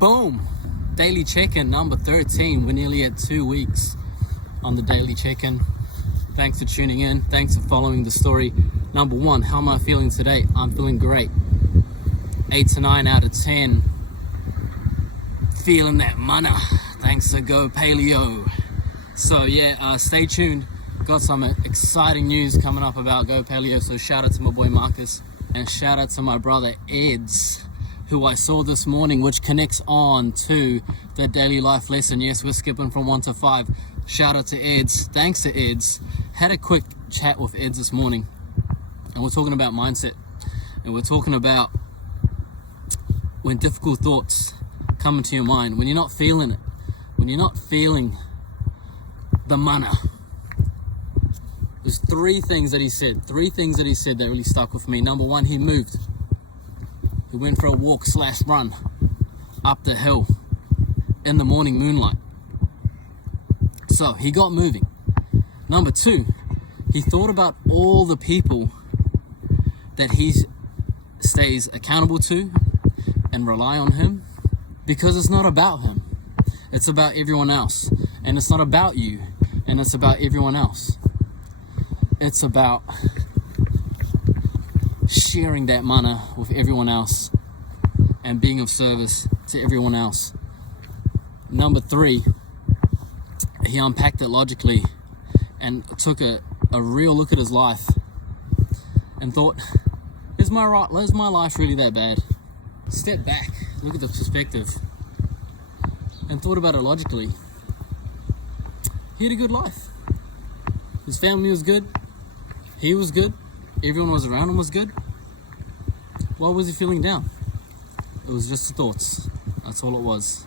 Boom! Daily check-in number 13. We're nearly at 2 weeks on the daily check-in. Thanks for tuning in. Thanks for following the story. Number 1, how am I feeling today? I'm feeling great. 8 to 9 out of 10. Feeling that mana. Thanks to Go Paleo. So yeah, stay tuned. Got some exciting news coming up about Go Paleo. So shout out to my boy Marcus and shout out to my brother Eds, who I saw this morning, which connects on to the daily life lesson. Yes, we're skipping from 1 to 5. Shout out to Eds. Thanks to Eds. Had a quick chat with Eds this morning, and we're talking about mindset, and we're talking about when difficult thoughts come into your mind, when you're not feeling it, when you're not feeling the mana. There's three things that he said that really stuck with me. Number 1, he moved. He went for a walk / run up the hill in the morning moonlight. So he got moving. Number 2, he thought about all the people that he stays accountable to and rely on him, because it's not about him. It's about everyone else. And it's not about you. And it's about everyone else. It's about sharing that mana with everyone else and being of service to everyone else. Number 3, he unpacked it logically and took a real look at his life and thought, is my life really that bad? Step back, look at the perspective, and thought about it logically. He had a good life. His family was good. He was good. Everyone was around him was good. Why was he feeling down? It was just the thoughts. That's all it was.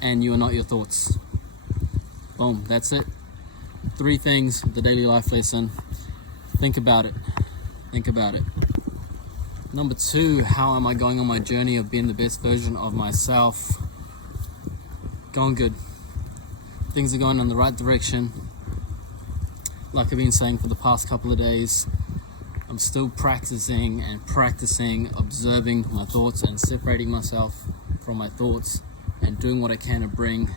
And you are not your thoughts. Boom, that's it. 3 things, the daily life lesson. Think about it. Think about it. Number 2, how am I going on my journey of being the best version of myself? Going good. Things are going in the right direction. Like I've been saying for the past couple of days, I'm still practicing, observing my thoughts and separating myself from my thoughts and doing what I can to bring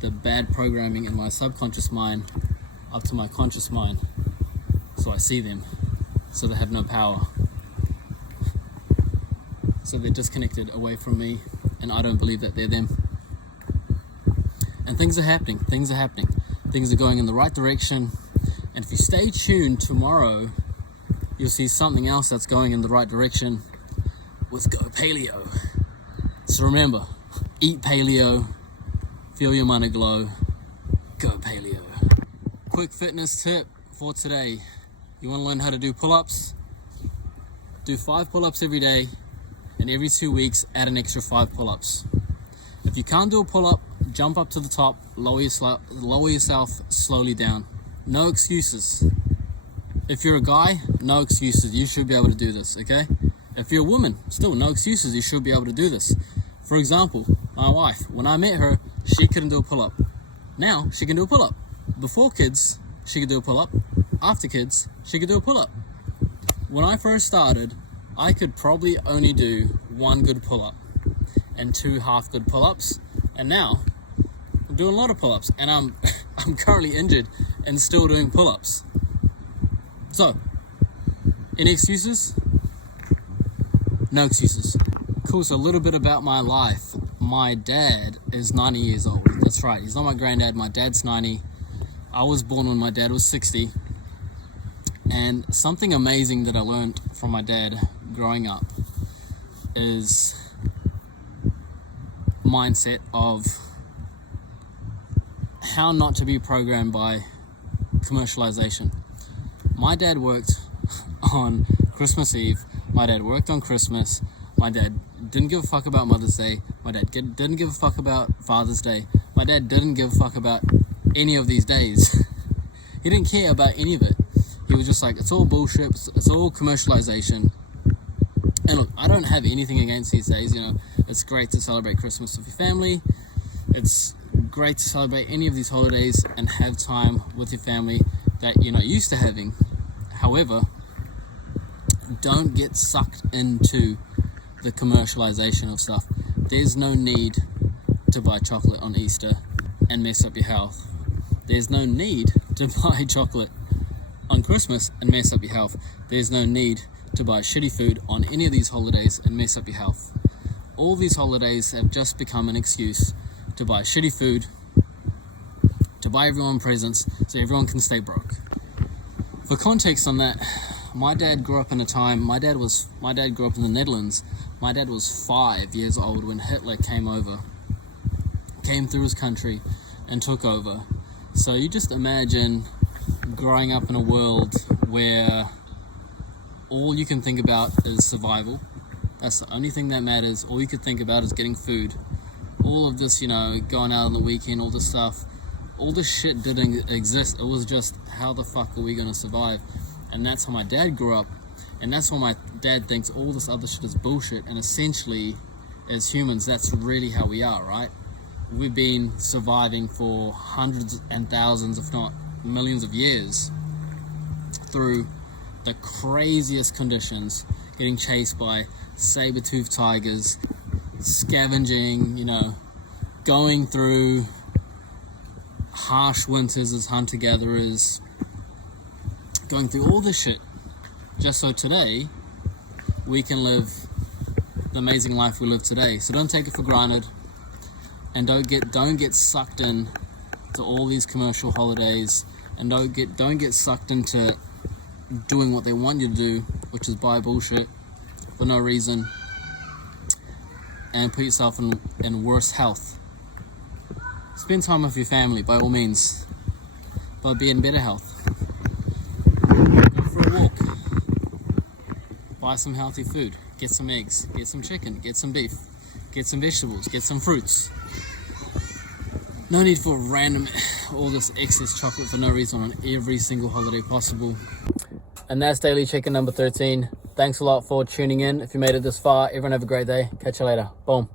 the bad programming in my subconscious mind up to my conscious mind, so I see them, so they have no power. So they're disconnected away from me, and I don't believe that they're them. And things are happening. Things are going in the right direction. And if you stay tuned tomorrow, you'll see something else that's going in the right direction with Go Paleo. So remember, eat paleo, feel your mana glow, Go Paleo. Quick fitness tip for today. You want to learn how to do pull-ups? Do 5 pull-ups every day, and every 2 weeks add an extra 5 pull-ups. If you can't do a pull-up, jump up to the top, lower yourself slowly down. No excuses. If you're a guy, no excuses. You should be able to do this, okay? If you're a woman, still no excuses. You should be able to do this. For example, my wife, when I met her, she couldn't do a pull-up. Now, she can do a pull-up. Before kids, she could do a pull-up. After kids, she could do a pull-up. When I first started, I could probably only do 1 good pull-up and 2 half-good pull-ups. And now, I'm doing a lot of pull-ups, and I'm currently injured and still doing pull-ups. So, any excuses? No excuses. Cool, so a little bit about my life. My dad is 90 years old. That's right, he's not my granddad. My dad's 90. I was born when my dad was 60. And something amazing that I learned from my dad growing up is mindset of how not to be programmed by commercialization. My dad worked on Christmas Eve. My dad worked on Christmas. My dad didn't give a fuck about Mother's Day. My dad didn't give a fuck about Father's Day. My dad didn't give a fuck about any of these days. He didn't care about any of it. He was just like, it's all bullshit. It's all commercialization. And look, I don't have anything against these days. It's great to celebrate Christmas with your family. It's great to celebrate any of these holidays and have time with your family that you're not used to having. However, don't get sucked into the commercialization of stuff. there's no need to buy chocolate on Easter and mess up your health. There's no need to buy chocolate on Christmas and mess up your health. There's no need to buy shitty food on any of these holidays and mess up your health. All these holidays have just become an excuse to buy shitty food, to buy everyone presents so everyone can stay broke. For context on that, my dad grew up in a time, my dad grew up in the Netherlands. My dad was 5 years old when Hitler came through his country and took over. So you just imagine growing up in a world where all you can think about is survival. That's the only thing that matters. All you could think about is getting food. All of this, going out on the weekend, all this stuff, all this shit didn't exist. It was just, how the fuck are we gonna survive? And that's how my dad grew up. And that's why my dad thinks all this other shit is bullshit. And essentially, as humans, that's really how we are, right? We've been surviving for hundreds and thousands, if not millions of years, through the craziest conditions, getting chased by saber-toothed tigers, scavenging, going through harsh winters as hunter-gatherers, going through all this shit, just so today we can live the amazing life we live today. So don't take it for granted, and don't get sucked in to all these commercial holidays, and don't get sucked into doing what they want you to do, which is buy bullshit for no reason and put yourself in worse health. Spend time with your family, by all means, but be in better health. Go for a walk, buy some healthy food, get some eggs, get some chicken, get some beef, get some vegetables, get some fruits. No need for all this excess chocolate for no reason on every single holiday possible. And that's Daily Check-In number 13. Thanks a lot for tuning in. If you made it this far, everyone have a great day. Catch you later. Boom.